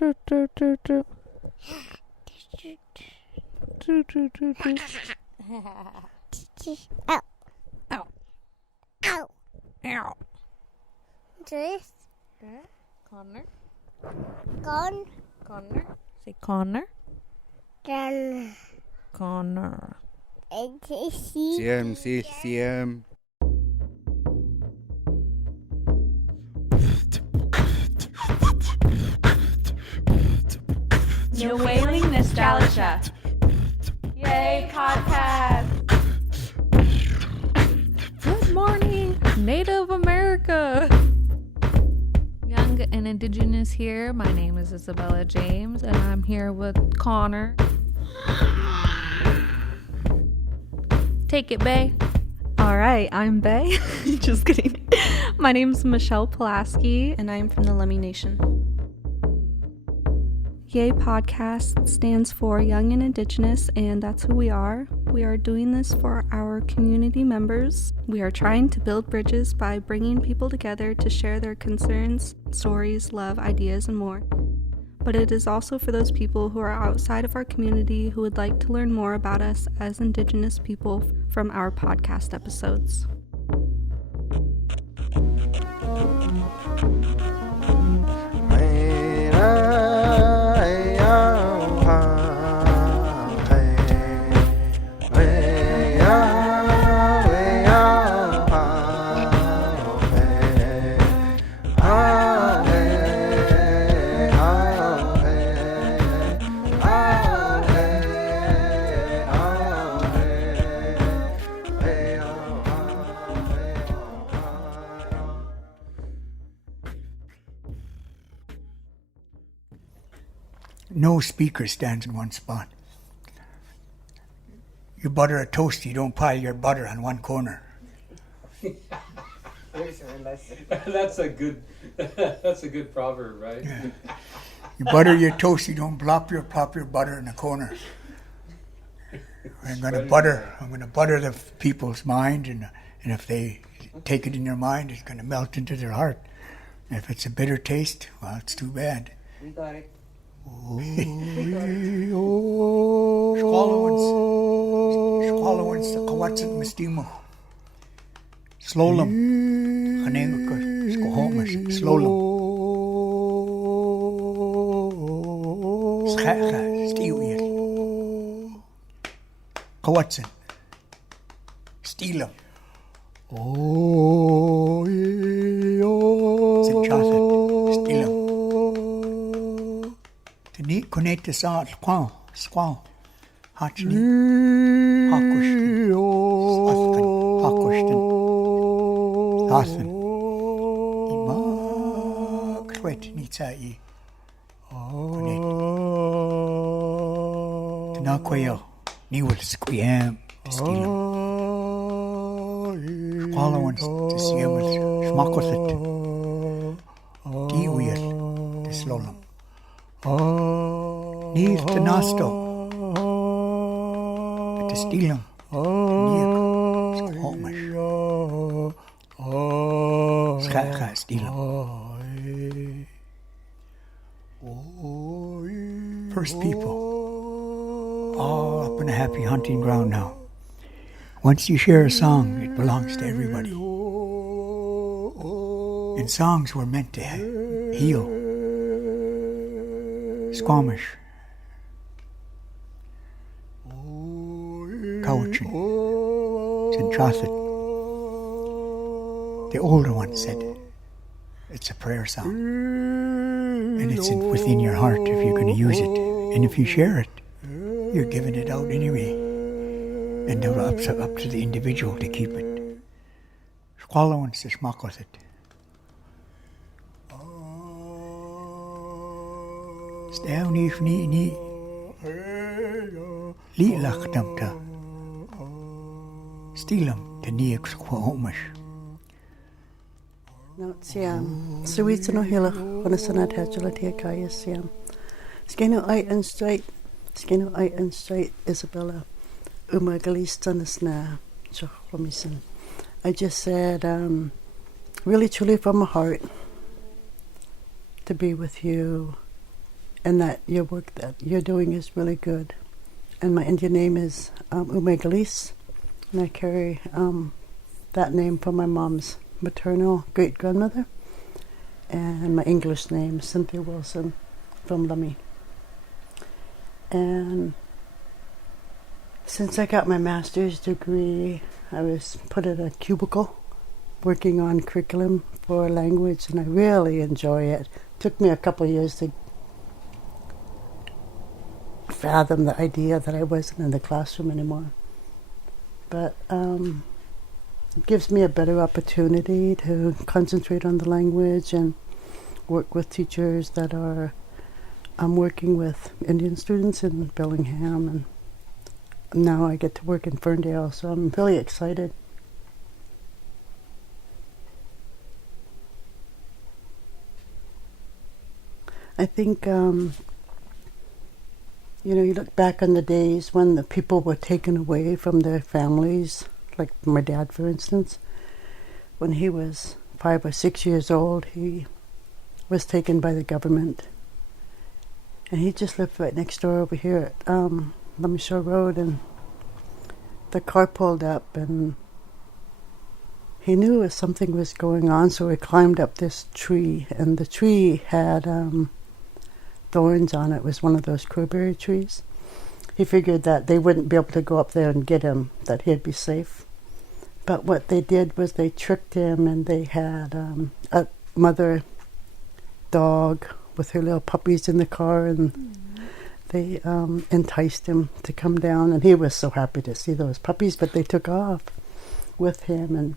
Ow. Ow. Ow. Ow. This. Connor. Connor. Say Connor. Then. Connor. CM. You're wailing nostalgia. Yay, podcast. Good morning, Native America. Young and Indigenous here. My name is Isabella James, and I'm here with Connor. Take it, Bae. All right, I'm Bae. Just kidding. My name's Michelle Pulaski, and I'm from the Lummi Nation. Yay Podcast stands for Young and Indigenous, and that's who we are. We are doing this for our community members. We are trying to build bridges by bringing people together to share their concerns, stories, love, ideas, and more. But it is also for those people who are outside of our community who would like to learn more about us as Indigenous people from our podcast episodes. No speaker stands in one spot. You butter a toast, you don't pile your butter on one corner. That's a good proverb, right? Yeah. You butter your toast, you don't plop your butter in a corner. I'm gonna butter the people's mind, and if they take it in their mind, it's gonna melt into their heart. And if it's a bitter taste, well, it's too bad. We got it. Squalowans sa kawatsan mistimo. Slowlam. Kanengo ko skohomas. Slowlam. Skaka. Stiwir. Kawatsan. Stilam. Sinchasa. Stilam. Tani connect sa squaw. Hatchni. Hakushtin. Hakushtin. Hathan. Ima kwet nitai. Connect. Tanakoyo. Niwal squiyam. Stilam. Squalowans to siamal. Schmakothit. Diwir. To slowlam. Neer te nasto. Te stilam. Neer. Skohomish. Skaka stilam. First people. All up in a happy hunting ground now. Once you share a song, it belongs to everybody. And songs were meant to heal. Squamish. Cowichan. Centrothet. The older one said, it's a prayer song. And it's within your heart if you're going to use it. And if you share it, you're giving it out anyway. And it's up to the individual to keep it. Squalowans says Makothit. Stel ni Lilachtamta Stilam Taniak Squahomish. No, Siam. Sweet no hilla when a son at Hatchulatia Kaya Siam. Skeno I and straight Isabella. Oomagelees Tanasna Chomison. I just said, really truly from my heart to be with you and that your work that you're doing is really good. And my Indian name is Oomagelees, and I carry that name from my mom's maternal great-grandmother, and my English name, Cynthia Wilson, from Lummi. And since I got my master's degree, I was put in a cubicle working on curriculum for language, and I really enjoy it. It took me a couple of years to fathom the idea that I wasn't in the classroom anymore. But it gives me a better opportunity to concentrate on the language and work with teachers that are working with Indian students in Bellingham, and now I get to work in Ferndale, so I'm really excited. I think, you look back on the days when the people were taken away from their families, like my dad, for instance. When he was 5 or 6 years old, he was taken by the government. And he just lived right next door over here at Lummi Shore Road, and the car pulled up, and he knew something was going on, so he climbed up this tree, and the tree had thorns on it. It was one of those crowberry trees. He figured that they wouldn't be able to go up there and get him, that he'd be safe. But what they did was they tricked him, and they had a mother dog with her little puppies in the car, and they enticed him to come down, and he was so happy to see those puppies, but they took off with him, and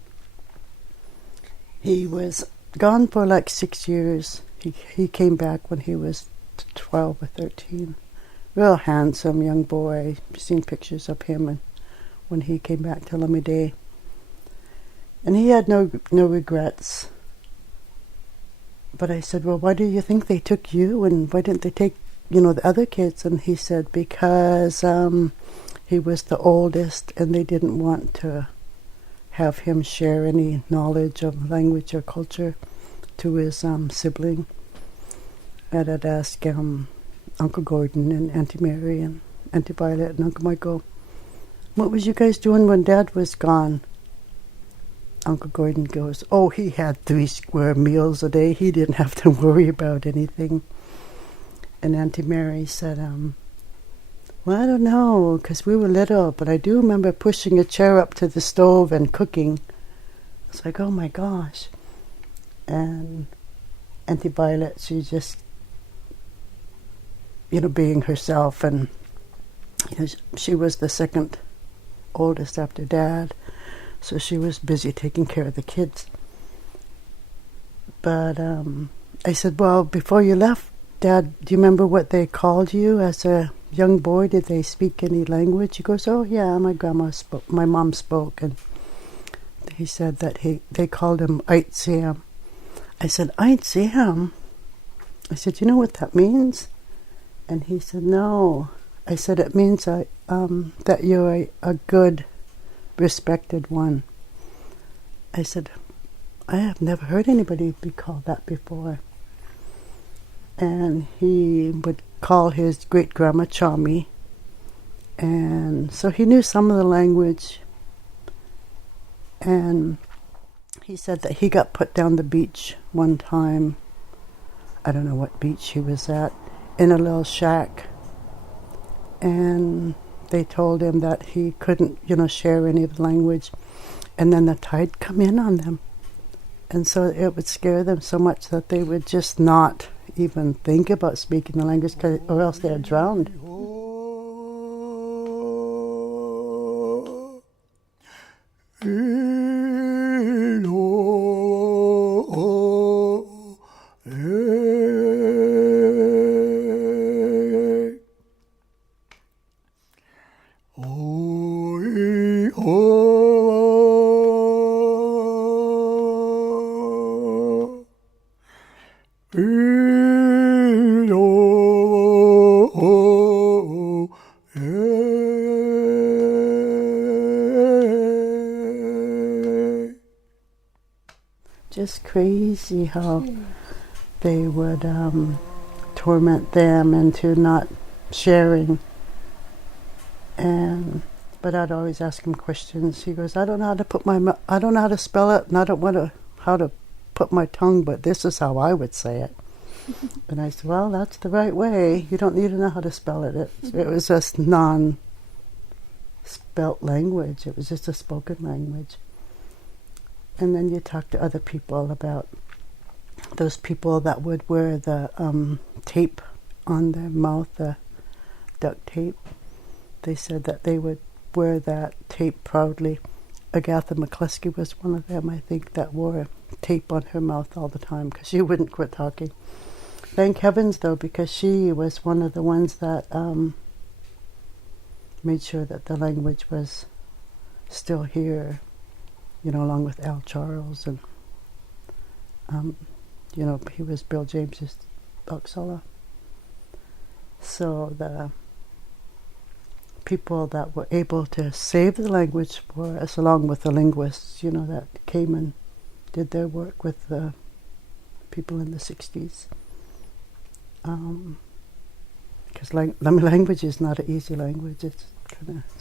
he was gone for like 6 years. He came back when he was 12 or 13. Real handsome young boy. I've seen pictures of him and when he came back to Lummi Day. And he had no regrets. But I said, well, why do you think they took you, and why didn't they take, the other kids? And he said, because he was the oldest, and they didn't want to have him share any knowledge of language or culture to his sibling. And I'd ask Uncle Gordon and Auntie Mary and Auntie Violet and Uncle Michael, what was you guys doing when Dad was gone? Uncle Gordon goes, oh, he had 3 square meals a day. He didn't have to worry about anything. And Auntie Mary said, well, I don't know, because we were little, but I do remember pushing a chair up to the stove and cooking. I was like, oh my gosh. And Auntie Violet, she just, being herself, and she was the second oldest after Dad, so she was busy taking care of the kids. But I said, well, before you left, Dad, do you remember what they called you as a young boy? Did they speak any language? He goes, oh yeah, my mom spoke, and he said that they called him Ait Sam. I said, Ait Sam? I said, you know what that means? And he said, no. I said, it means that you're a good, respected one. I said, I have never heard anybody be called that before. And he would call his great-grandma Chami. And so he knew some of the language. And he said that he got put down the beach one time. I don't know what beach he was at, in a little shack. And they told him that he couldn't, share any of the language. And then the tide come in on them. And so it would scare them so much that they would just not even think about speaking the language, or else they're drowned. Just crazy how they would torment them into not sharing. But I'd always ask him questions. He goes, I don't know how to I don't know how to spell it, and I don't know how to put my tongue, but this is how I would say it. And I said, well, that's the right way. You don't need to know how to spell it. It was just non-spelt language. It was just a spoken language. And then you talk to other people about those people that would wear the tape on their mouth, the duct tape. They said that they would wear that tape proudly. Agatha McCluskey was one of them, I think, that wore tape on her mouth all the time because she wouldn't quit talking. Thank heavens, though, because she was one of the ones that made sure that the language was still here, along with Al Charles. And, he was Bill James's bookseller. So the people that were able to save the language for us, along with the linguists, that came and did their work with the people in the 60s. Because Lummi language is not an easy language. It's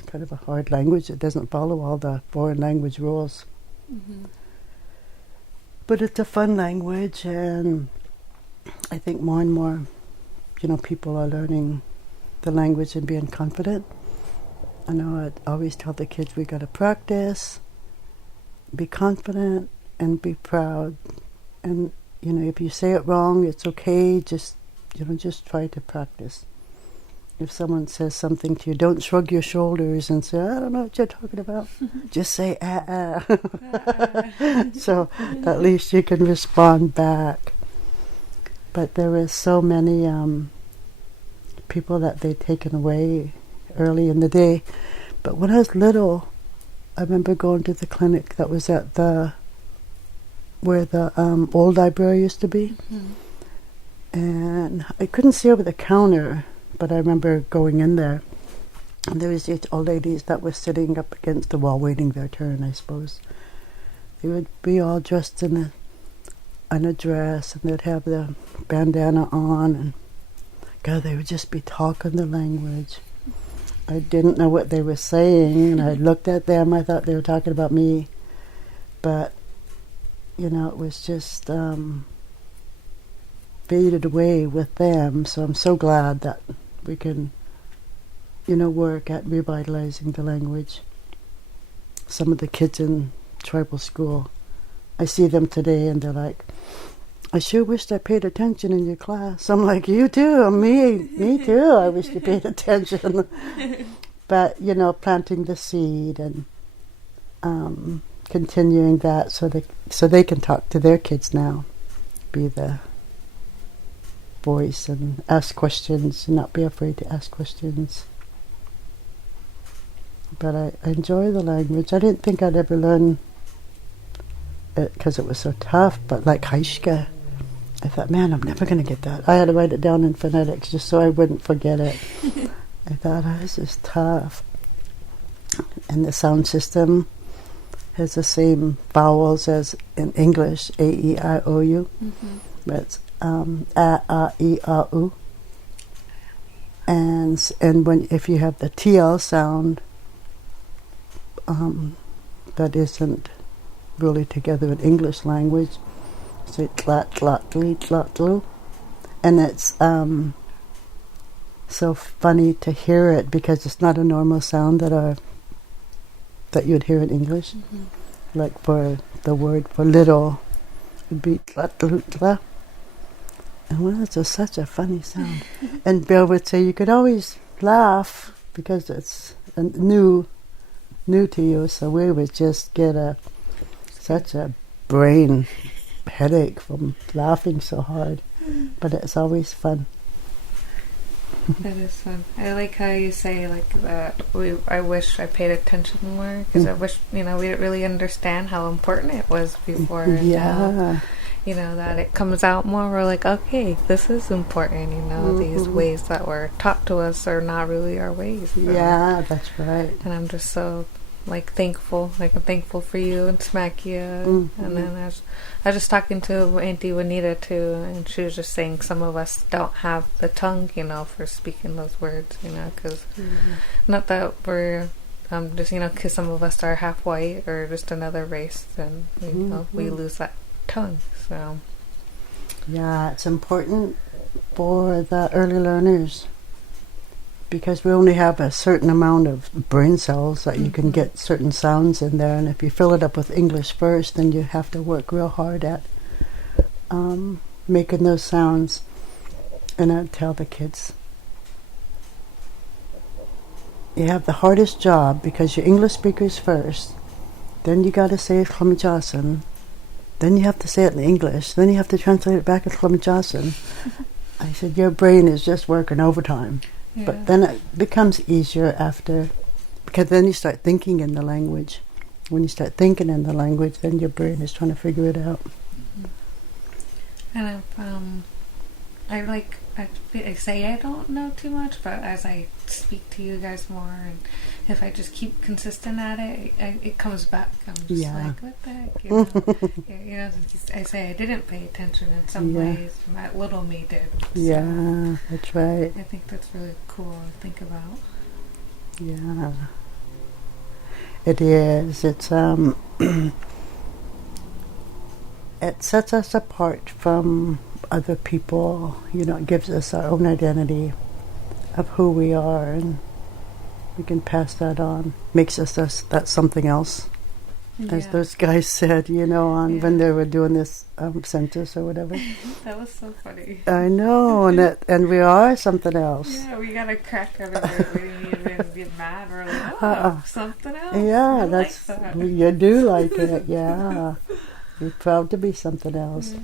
kind of a hard language. It doesn't follow all the foreign language rules. Mm-hmm. But it's a fun language, and I think more and more, people are learning the language and being confident. I know I always tell the kids we got to practice, be confident, and be proud. And, if you say it wrong, it's okay. Just try to practice. If someone says something to you, don't shrug your shoulders and say, I don't know what you're talking about. Just say, So at least you can respond back. But there is so many people that they'd taken away early in the day. But when I was little, I remember going to the clinic that was at where the old library used to be. Mm-hmm. And I couldn't see over the counter, but I remember going in there. And there was these old ladies that were sitting up against the wall waiting their turn, I suppose. They would be all dressed in a dress, and they'd have the bandana on, and God, they would just be talking the language. I didn't know what they were saying, and I looked at them. I thought they were talking about me. But, it was just faded away with them. So I'm so glad that we can, work at revitalizing the language. Some of the kids in tribal school, I see them today, and they're like, I sure wished I paid attention in your class. I'm like, you too, me too. I wish you paid attention. But, planting the seed and continuing that so they can talk to their kids now, be the voice and ask questions and not be afraid to ask questions. But I enjoy the language. I didn't think I'd ever learn it because it was so tough, but like Haishka, I thought, man, I'm never going to get that. I had to write it down in phonetics just so I wouldn't forget it. I thought, this is tough. And the sound system has the same vowels as in English, A-E-I-O-U. Mm-hmm. But it's A-A-E-A-U. And if you have the TL sound, that isn't really together in English language, so tlat tlat tlee tlat tlu, and it's so funny to hear it because it's not a normal sound that you'd hear in English. Mm-hmm. Like for the word for little, it'd be tlat tlu tla, and it's just such a funny sound. And Bill would say you could always laugh because it's new to you, so we would just get such a brain headache from laughing so hard. But it's always fun. That is fun. I like how you say that I wish I paid attention more, because I wish we didn't really understand how important it was before. Yeah. That it comes out more. We're like, okay, this is important. These ways that were taught to us are not really our ways. Yeah, that's right. And I'm just so like thankful. Like I'm thankful for you and Smakia. And then I was just talking to Auntie Juanita too, and she was just saying some of us don't have the tongue, you know, for speaking those words, you know, because not that we're just, you know, because some of us are half white or just another race, and you know, we lose that tongue. So yeah, it's important for the early learners, because we only have a certain amount of brain cells that you can get certain sounds in there, and if you fill it up with English first, then you have to work real hard at making those sounds. And I tell the kids, you have the hardest job because you're English speakers first, then you got to say Oomagelees, then you have to say it in English, then you have to translate it back in Oomagelees. I said, your brain is just working overtime. Yeah. But then it becomes easier after, because then you start thinking in the language. When you start thinking in the language, then your brain is trying to figure it out. And I say I don't know too much, but as I speak to you guys more, and if I just keep consistent at it, it comes back. I'm just like, what the heck, you know? You know, I say I didn't pay attention in some ways. My little me did. So yeah, that's right. I think that's really cool to think about. Yeah, it is. It's it sets us apart from other people. You know, it gives us our own identity of who we are, and we can pass that on. Makes us that something else, as those guys said, you know, when they were doing this census or whatever. That was so funny. I know, and we are something else. Yeah, we got a crack everywhere. We didn't even get mad. We're like, something else. Yeah, that's like that. You do like it. Yeah, we're proud to be something else.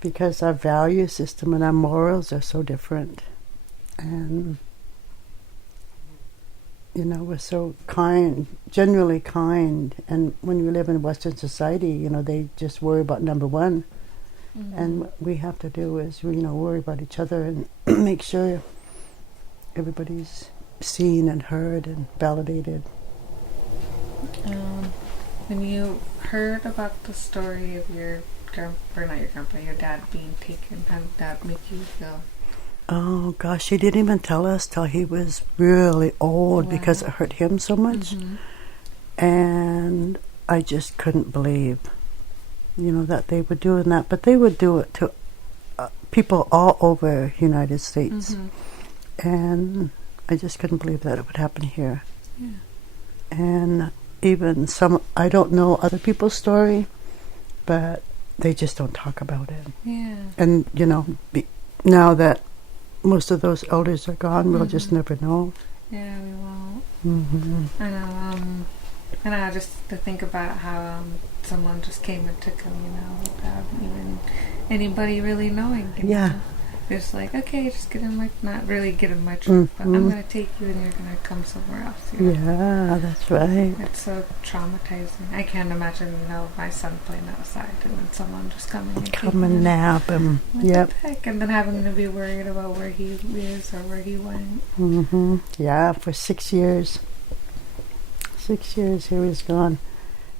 Because our value system and our morals are so different. And, you know, we're so kind, generally kind. And when you live in Western society, you know, they just worry about number one. And what we have to do is, you know, worry about each other and make sure everybody's seen and heard and validated. When you heard about the story of your dad being taken, how did that make you feel? Oh gosh, he didn't even tell us till he was really old because it hurt him so much. And I just couldn't believe, you know, that they were doing that. But they would do it to people all over the United States. And I just couldn't believe that it would happen here. And even I don't know other people's story, but they just don't talk about it. And, you know, now that most of those elders are gone, we'll just never know. Yeah, we won't. I know, just to think about how someone just came and took him, you know, without even anybody really knowing. You know? Just like, okay, just get in not really get in my truck, but I'm going to take you and you're going to come somewhere else. You know? Yeah, that's right. It's so traumatizing. I can't imagine, you know, my son playing outside and then someone just coming and nap him. What the heck? And then having to be worried about where he is or where he went. Yeah, for 6 years. 6 years he was gone.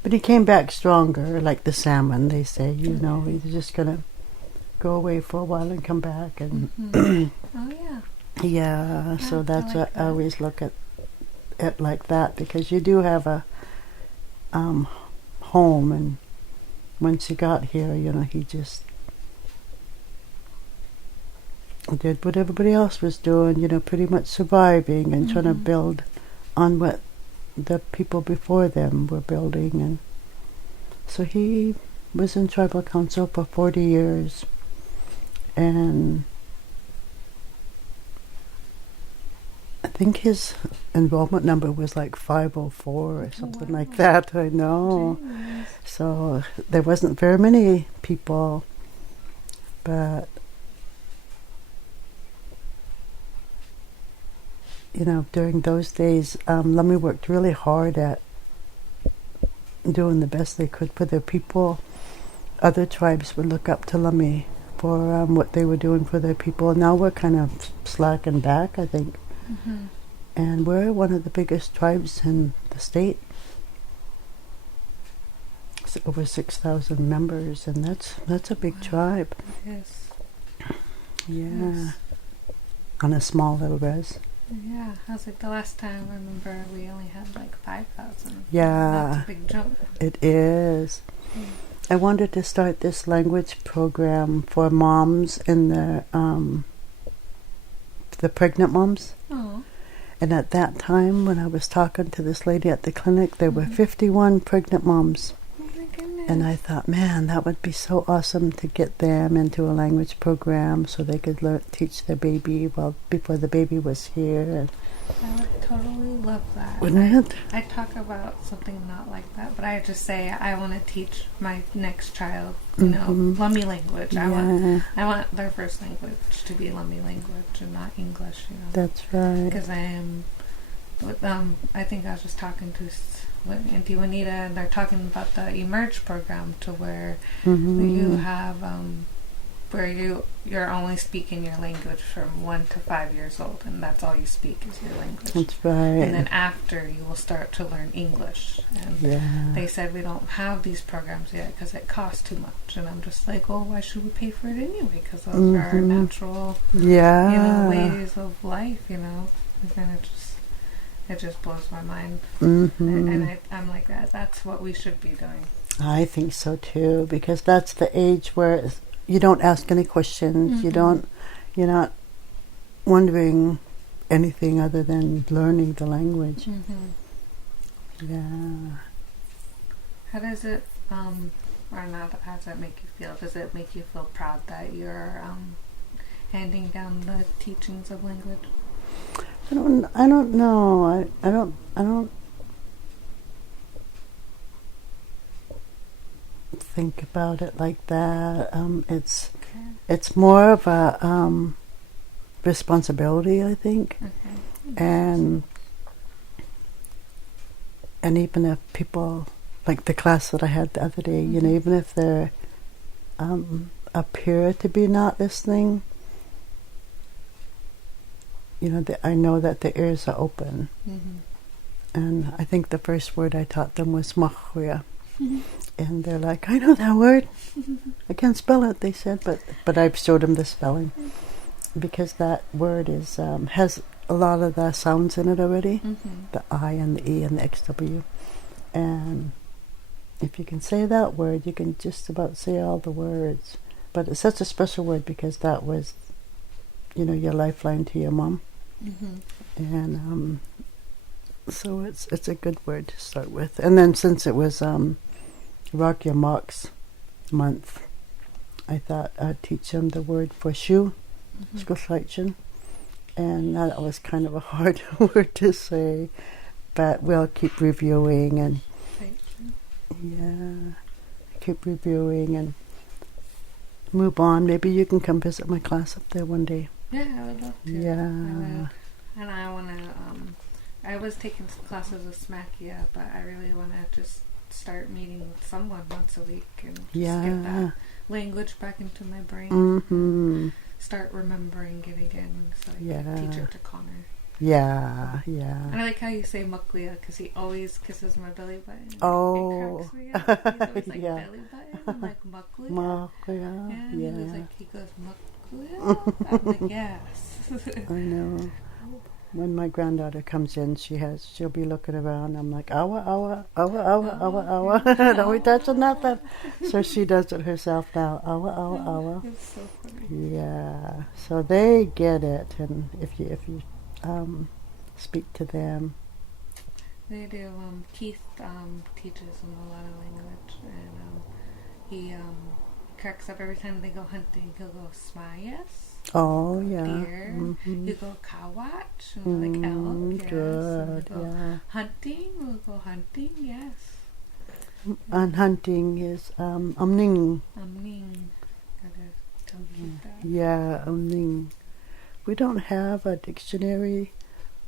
But he came back stronger, like the salmon, they say, you know, he's just going to go away for a while and come back. And so that's what I always look at it like that, because you do have a home, and once he got here, you know, he just did what everybody else was doing, you know, pretty much surviving and trying to build on what the people before them were building. And so he was in tribal council for 40 years. And I think his enrollment number was like 504 or something like that. I know. Jeez. So there wasn't very many people, but you know, during those days, Lummi worked really hard at doing the best they could for their people. Other tribes would look up to Lummi for what they were doing for their people. Now we're kind of slacking back, I think. And we're one of the biggest tribes in the state. over 6,000 members, and that's a big tribe. Yes. Yeah. Yes. On a small little res. Yeah, I was like, the last time I remember we only had like 5,000. Yeah. That's a big jump. It is. I wanted to start this language program for moms in the pregnant moms. Oh. And at that time, when I was talking to this lady at the clinic, there were 51 pregnant moms. Oh my goodness. And I thought, man, that would be so awesome to get them into a language program so they could teach their baby before the baby was here. And I would totally love that. wouldn't it? I talk about something not like that, but I just say I want to teach my next child, you know, Lummi Language. I want their first language to be Lummi Language and not English, you know. That's right. Because I think I was just talking to Auntie Juanita, and they're talking about the Emerge program, to where you have where you're only speaking your language from 1 to 5 years old, and that's all you speak is your language. That's right. And then after, you will start to learn English. And they said we don't have these programs yet because it costs too much. And I'm just like, well, why should we pay for it anyway? Because those are our natural, ways of life, you know. And it just blows my mind. And I'm like, that's what we should be doing. I think so too, because that's the age where you don't ask any questions. You're not wondering anything other than learning the language. Yeah. How does it, or not, how does that make you feel? Does it make you feel proud that you're handing down the teachings of language? I don't know. I don't think about it like that. It's more of a responsibility, I think. And even if people, like the class that I had the other day, you know, even if they're appear to be not listening, you know, I know that the ears are open. And I think the first word I taught them was mahuya. And they're like, I know that word. I can't spell it, they said, but I've showed them the spelling. Because that word is has a lot of the sounds in it already. The I and the E and the XW. And if you can say that word, you can just about say all the words. But it's such a special word because that was, you know, your lifeline to your mom. And so it's a good word to start with. And then since it was Rock Your Mocks month, I thought I'd teach them the word for shoe, skosleitchen. And that was kind of a hard word to say, but we'll keep reviewing and keep reviewing and move on. Maybe you can come visit my class up there one day. Yeah, I would love to. Yeah. And I want to, I was taking some classes with Smackia, but I really want to just start meeting with someone once a week and just get that language back into my brain. Start remembering it again so I can teach it to Connor. Yeah. And I like how you say Mucklia, because he always kisses my belly button. Oh. It cracks me up. He's always like belly button. I'm like Mucklia. Yeah. He goes Mucklia. I'm like, yes. I know. When my granddaughter comes in, she'll be looking around. I'm like, awa. Don't we touch on nothing. So she does it herself now. Awa. It's so funny. Yeah. So they get it, and if you speak to them. They do. Keith teaches them a lot of language, and he cracks up every time they go hunting. He'll go smayas. Oh yeah. Deer. You go kawach, like elk. Yes. Good. And go hunting. We'll go hunting. Yes. And hunting is umning. Gotta keep that. Yeah, umning. We don't have a dictionary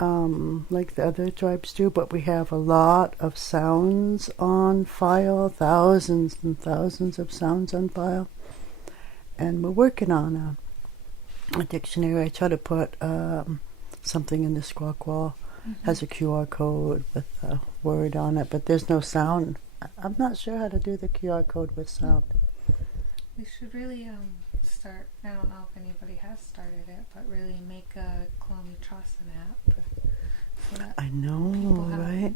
like the other tribes do, but we have a lot of sounds on file, thousands and thousands of sounds on file. And we're working on a dictionary. I try to put something in the squawk wall, has a QR code with a word on it, but there's no sound I'm not sure how to do the QR code with sound. We should really start. I don't know if anybody has started it, but really make a Lummi app. So that I know, people have right?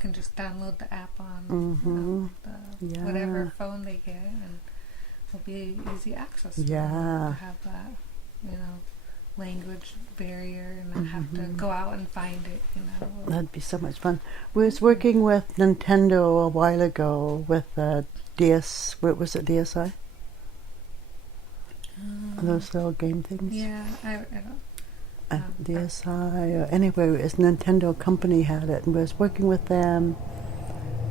can just download the app on Yeah. whatever phone they get, and it'll be easy access. For Yeah. them to have that, language barrier, and not have to go out and find it. That'd be so much fun. We was working with Nintendo a while ago with DS. What was it? DSi? Those little game things. Yeah, I don't. DSi. Anyway, it's Nintendo company had it, and we was working with them.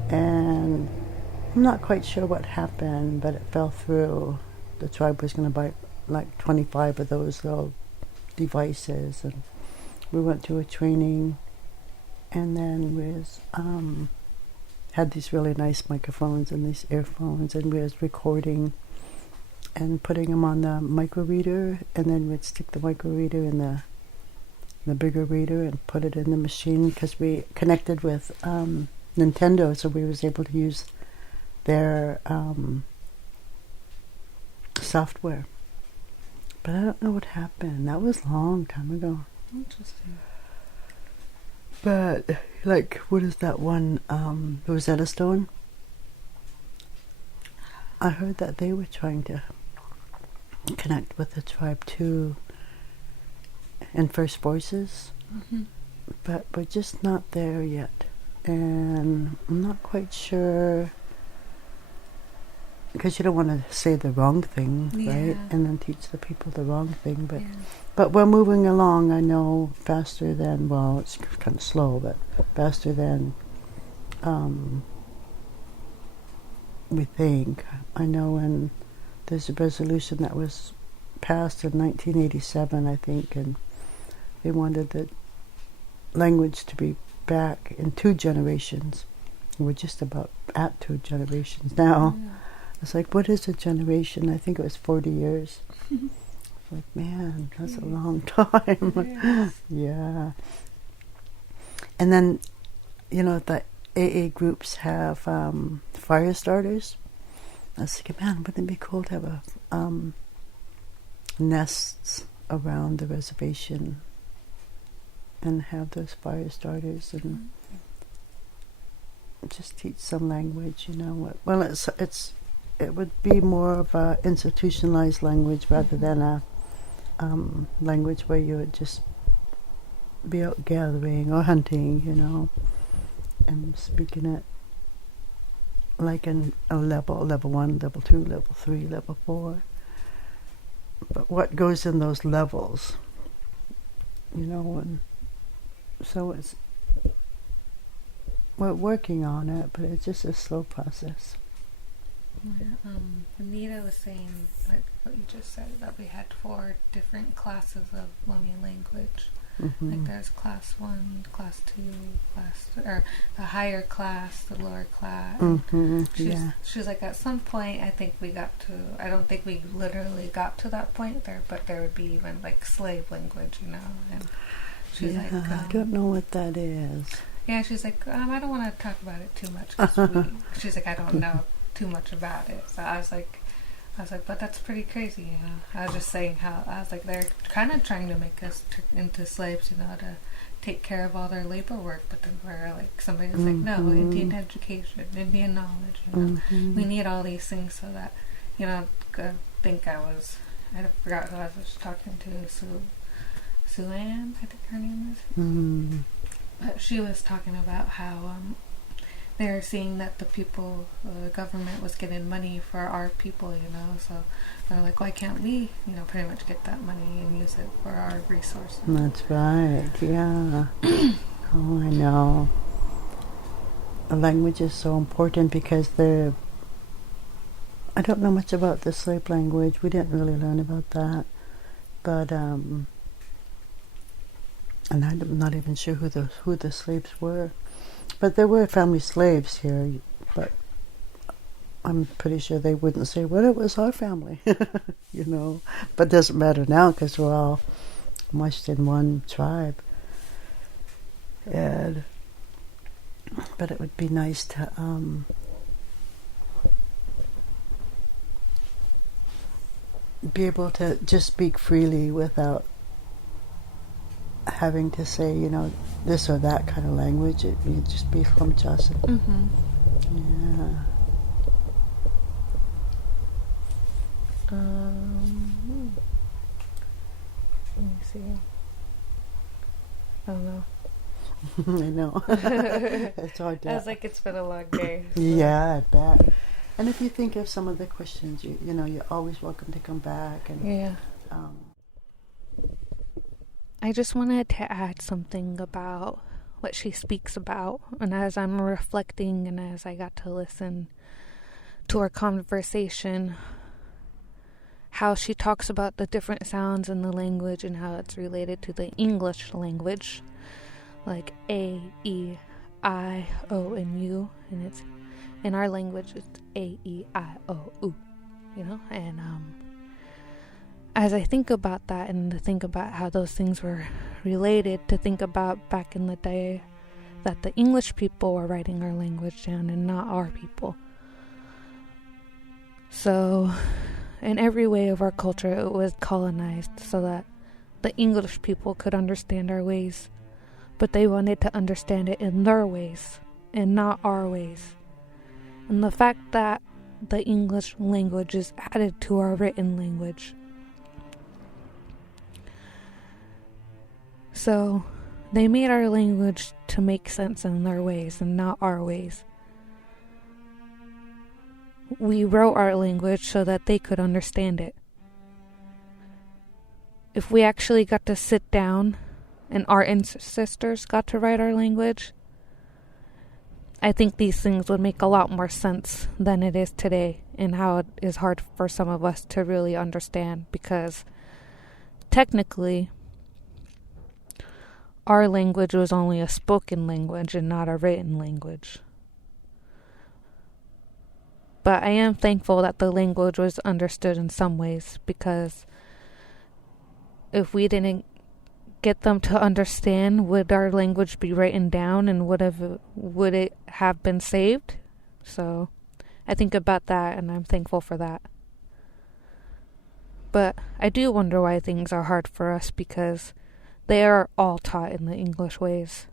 And I'm not quite sure what happened, but it fell through. The tribe was going to buy like 25 of those little devices, and we went to a training, and then we was, had these really nice microphones and these earphones, and we was recording and putting them on the micro reader, and then we'd stick the micro reader in the bigger reader and put it in the machine, because we connected with Nintendo, so we was able to use their software. But I don't know what happened. That was a long time ago. Interesting. But, like, what is that one, Rosetta Stone? I heard that they were trying to connect with the tribe too in First Voices, but we're just not there yet. And I'm not quite sure, because you don't want to say the wrong thing, right? And then teach the people the wrong thing. But we're moving along, I know, faster than, well, it's kind of slow, but faster than we think. I know when there's a resolution that was passed in 1987, I think, and they wanted the language to be back in 2 generations. We're just about at 2 generations now. It's like, what is a generation? I think it was 40 years. Like, man, that's a long time. Yeah. And then, the AA groups have fire starters. I was thinking, man, wouldn't it be cool to have nests around the reservation and have those fire starters and just teach some language, Well, it would be more of a institutionalized language rather than a language where you would just be out gathering or hunting, and speaking it like in a level 1, level 2, level 3, level 4. But what goes in those levels, and so we're working on it, but it's just a slow process. Anita was saying, like what you just said, that we had 4 different classes of Lummi Language. Like there's class 1, class 2, or the higher class, the lower class. She's like, at some point, I think we got to, I don't think we literally got to that point there, but there would be even like slave language, and she's like, I don't know what that is. Yeah, she's like, I don't want to talk about it too much, 'cause she's like, I don't know too much about it. So I was like, but that's pretty crazy, I was just saying how, I was like, they're kind of trying to make us into slaves, to take care of all their labor work, but then we're like, somebody's like, no, Indian education, Indian knowledge, we need all these things so that, I think I forgot who I was talking to, Sue Ann, I think her name is. But she was talking about how they're seeing that the government was getting money for our people, so they're like, why can't we, pretty much get that money and use it for our resources? That's right, yeah. Oh, I know. The language is so important because I don't know much about the slave language. We didn't really learn about that. But, and I'm not even sure who the slaves were. But there were family slaves here, but I'm pretty sure they wouldn't say, well, it was our family, But it doesn't matter now because we're all mushed in one tribe. And But it would be nice to be able to just speak freely without having to say, this or that kind of language. It would just be from just. Mm-hmm. Yeah. Let me see. I don't know. I know. It's hard to. I was like, it's been a long day. So. Yeah, I bet. And if you think of some of the questions, you're always welcome to come back. And Yeah. I just wanted to add something about what she speaks about. And as I'm reflecting and as I got to listen to our conversation, how she talks about the different sounds in the language and how it's related to the English language, like A, E, I, O, and U. And it's in our language, it's A, E, I, O, U, and as I think about that and to think about how those things were related, to think about back in the day that the English people were writing our language down and not our people. So in every way of our culture, it was colonized so that the English people could understand our ways, but they wanted to understand it in their ways and not our ways. And the fact that the English language is added to our written language. So they made our language to make sense in their ways and not our ways. We wrote our language so that they could understand it. If we actually got to sit down and our ancestors got to write our language, I think these things would make a lot more sense than it is today, and how it is hard for some of us to really understand, because technically our language was only a spoken language and not a written language. But I am thankful that the language was understood in some ways, because if we didn't get them to understand, would our language be written down, and would it have been saved? So I think about that, and I'm thankful for that. But I do wonder why things are hard for us, because they are all taught in the English ways.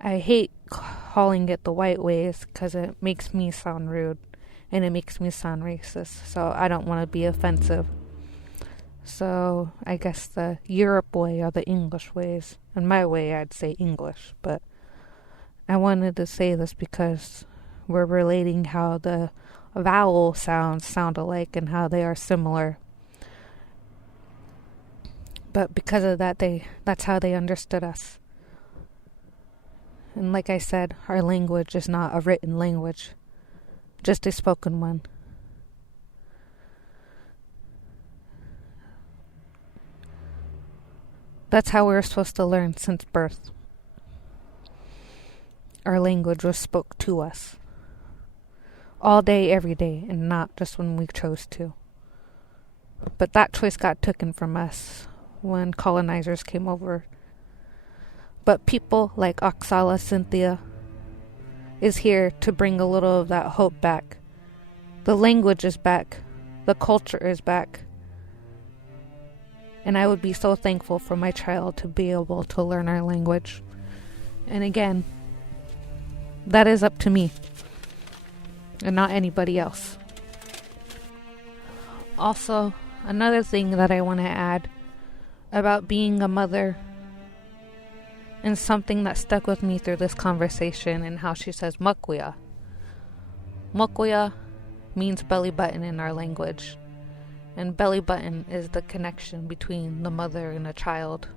I hate calling it the white ways because it makes me sound rude and it makes me sound racist, so I don't want to be offensive. So I guess the Europe way are the English ways, and my way I'd say English, but I wanted to say this because we're relating how the vowel sounds sound alike and how they are similar. But because of that, that's how they understood us. And like I said, our language is not a written language, just a spoken one. That's how we were supposed to learn since birth. Our language was spoke to us. All day, every day, and not just when we chose to. But that choice got taken from us when colonizers came over. But people like Oksala Cynthia is here to bring a little of that hope back. The language is back. The culture is back. And I would be so thankful for my child to be able to learn our language. And again, that is up to me and not anybody else. Also, another thing that I want to add about being a mother, and something that stuck with me through this conversation, and how she says Mokuya. Mokuya means belly button in our language. And belly button is the connection between the mother and a child.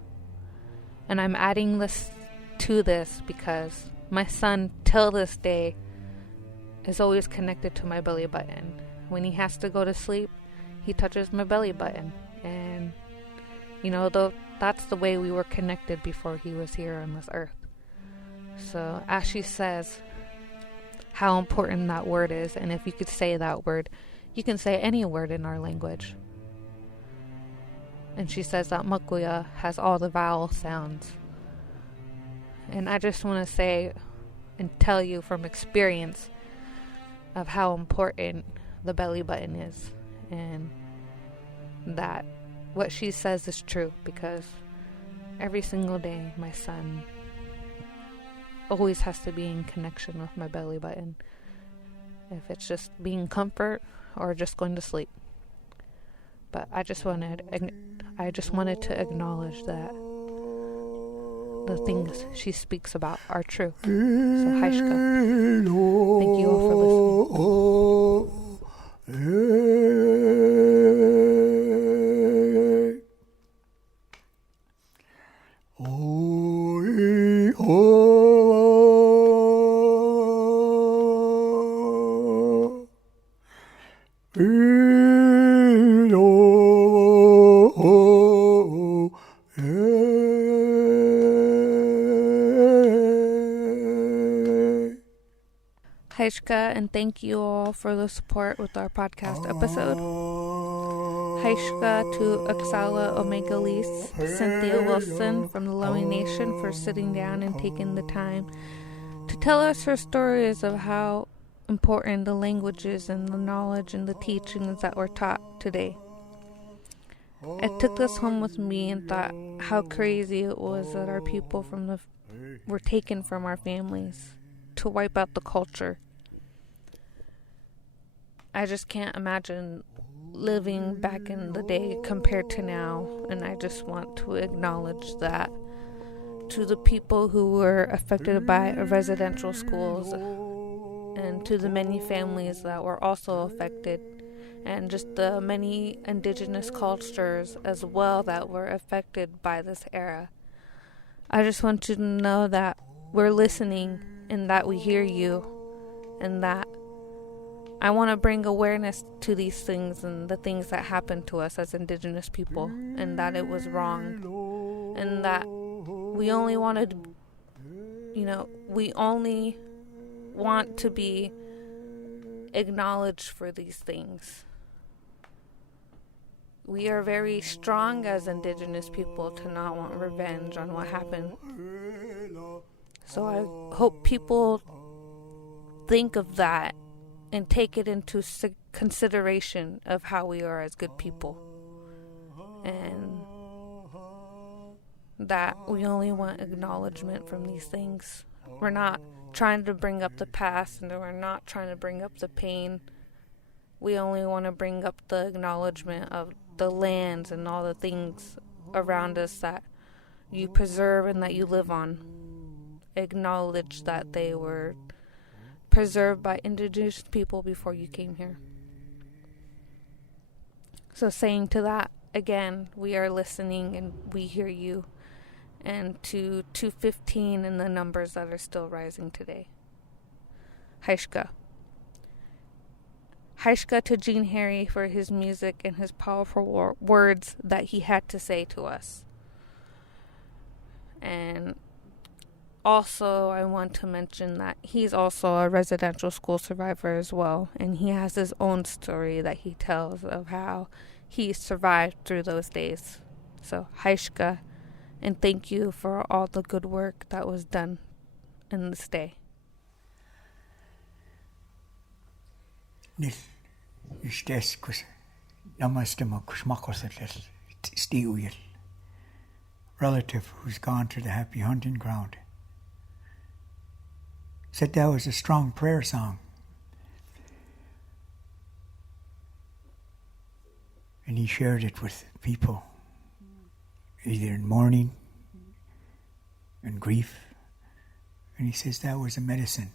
And I'm adding this to this because my son, till this day, is always connected to my belly button. When he has to go to sleep, he touches my belly button. And, that's the way we were connected before he was here on this earth. So, as she says, how important that word is, and if you could say that word, you can say any word in our language. And she says that makuya has all the vowel sounds. And I just want to say and tell you from experience of how important the belly button is, and that what she says is true, because every single day my son always has to be in connection with my belly button, if it's just being comfort or just going to sleep. But I just wanted to acknowledge that the things she speaks about are true. So Haishka, thank you all for Haishka, and thank you all for the support with our podcast episode. Haishka to Oksala Oomagelees, Cynthia Wilson from the Lummi Nation for sitting down and taking the time to tell us her stories of how important the languages and the knowledge and the teachings that were taught today. I took this home with me and thought how crazy it was that our people were taken from our families to wipe out the culture. I just can't imagine living back in the day compared to now, and I just want to acknowledge that to the people who were affected by residential schools, and to the many families that were also affected, and just the many indigenous cultures as well that were affected by this era. I just want you to know that we're listening and that we hear you, and that I want to bring awareness to these things and the things that happened to us as indigenous people, and that it was wrong, and that we only want to be acknowledged for these things. We are very strong as indigenous people to not want revenge on what happened. So I hope people think of that and take it into consideration of how we are as good people, and that we only want acknowledgement from these things. We're not trying to bring up the past, and we're not trying to bring up the pain. We only want to bring up the acknowledgement of the lands and all the things around us that you preserve and that you live on. Acknowledge that they were preserved by indigenous people before you came here. So saying to that, again, we are listening and we hear you. And to 215 and the numbers that are still rising today. Haishka. Haishka to Gene Harry for his music and his powerful words that he had to say to us. And also, I want to mention that he's also a residential school survivor as well, and he has his own story that he tells of how he survived through those days. So, Haishka, and thank you for all the good work that was done in this day. Nil istes kus namastama kushmakosatel stiuyel. Relative who's gone to the happy hunting ground said that was a strong prayer song. And he shared it with people, either in mourning and grief. And he says that was a medicine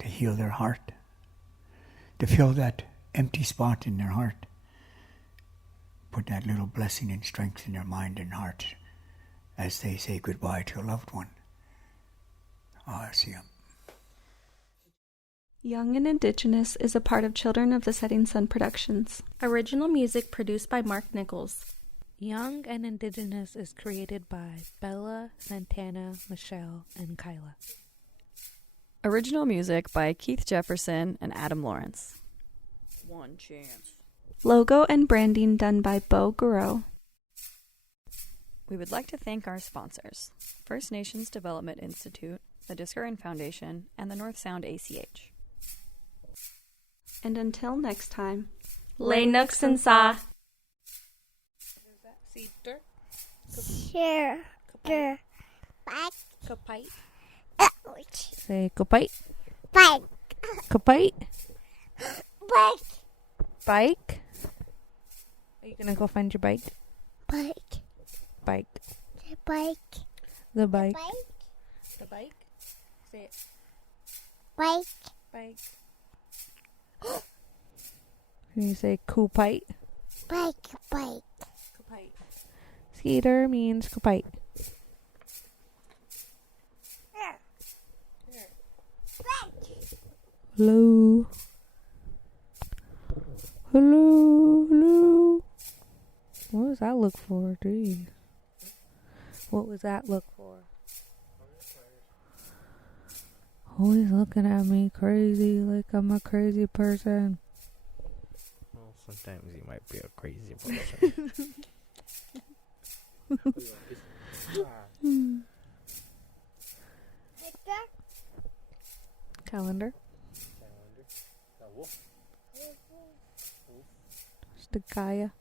to heal their heart, to fill that empty spot in their heart, put that little blessing and strength in their mind and heart as they say goodbye to a loved one. Oh, I see him. Young and Indigenous is a part of Children of the Setting Sun Productions. Original music produced by Mark Nichols. Young and Indigenous is created by Bella, Santana, Michelle, and Kyla. Original music by Keith Jefferson and Adam Lawrence. One chance. Logo and branding done by Bo Garreau. We would like to thank our sponsors, First Nations Development Institute, the Discarin Foundation, and the North Sound ACH. And until next time, Lay nooks and saw. Share. Back. Kapite. Ouch. Say kapite. Bike. Kapite. Bike. Bike. Are you gonna go find your bike? Bike. Bike. The bike. The bike. Bike. The bike. Say it. Bike. Bike. Can you say kupite? Bike. Bike. Kapite. Skeeter means kapite. Hello. Hello. Hello. What does that look for? Gee. What was that look for? Always looking at me crazy, like I'm a crazy person. Well, sometimes you might be a crazy person. Calendar. Stakaya.